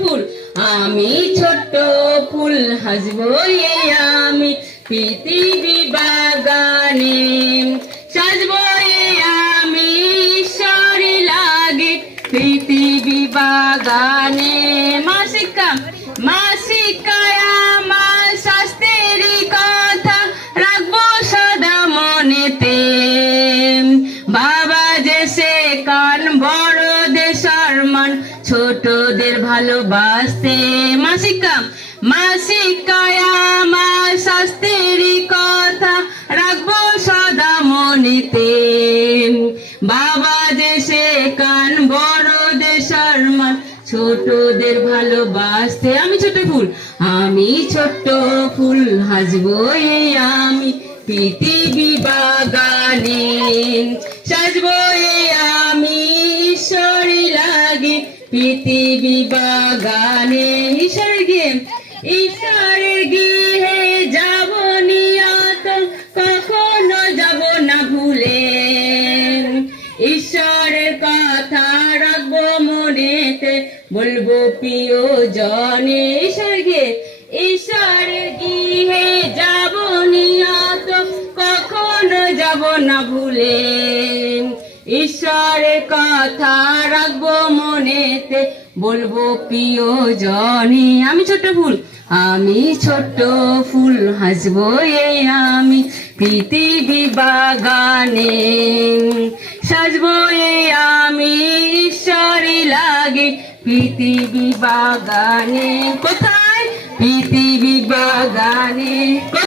ফুল আমি ছোট্ট ফুল হাসবো এই আমি পৃথিবী বাগানে সাজবো এই আমি ঈশ্বরী লাগে পৃথিবী বাগানে মাসিকায় আমার শাস্ত্রেরই কথা রাখবো সদা মনেতে বাবা যে সে কান বড়দের সম্মান ছোটদের ভালোবাসতে মাসিকায় আমার শাস্ত্রেরই কথা রাখবো সদা মনেতে বাবা যে সে কান বড়দের সম্মান ছোটদের ভালোবাসতে আমি ছোট্ট ফুল হাসবো এই আমি পৃথিবী বাগানে সাজবো এই আমি ঈশ্বরী লাগে পৃথিবী বাগানে ঈশ্বরের গৃহে যাব নিয়ত কখনো যাব না ভুলে ঈশ্বরের কথা রাখবো মনেতে বলবো প্রিয় জনে ঈশ্বরের গৃহে যাব নিয়ত কখনো যাব না ভুলে ঈশ্বরের কথা রাখবো মনেতে বলবো প্রিয় জনে আমি ছোট্ট ফুল হাসবো এই আমি পৃথিবী বাগানে সাজবো এই আমি ঈশ্বরী লাগে পৃথিবী বাগানে কোথায় পৃথিবী বাগানে।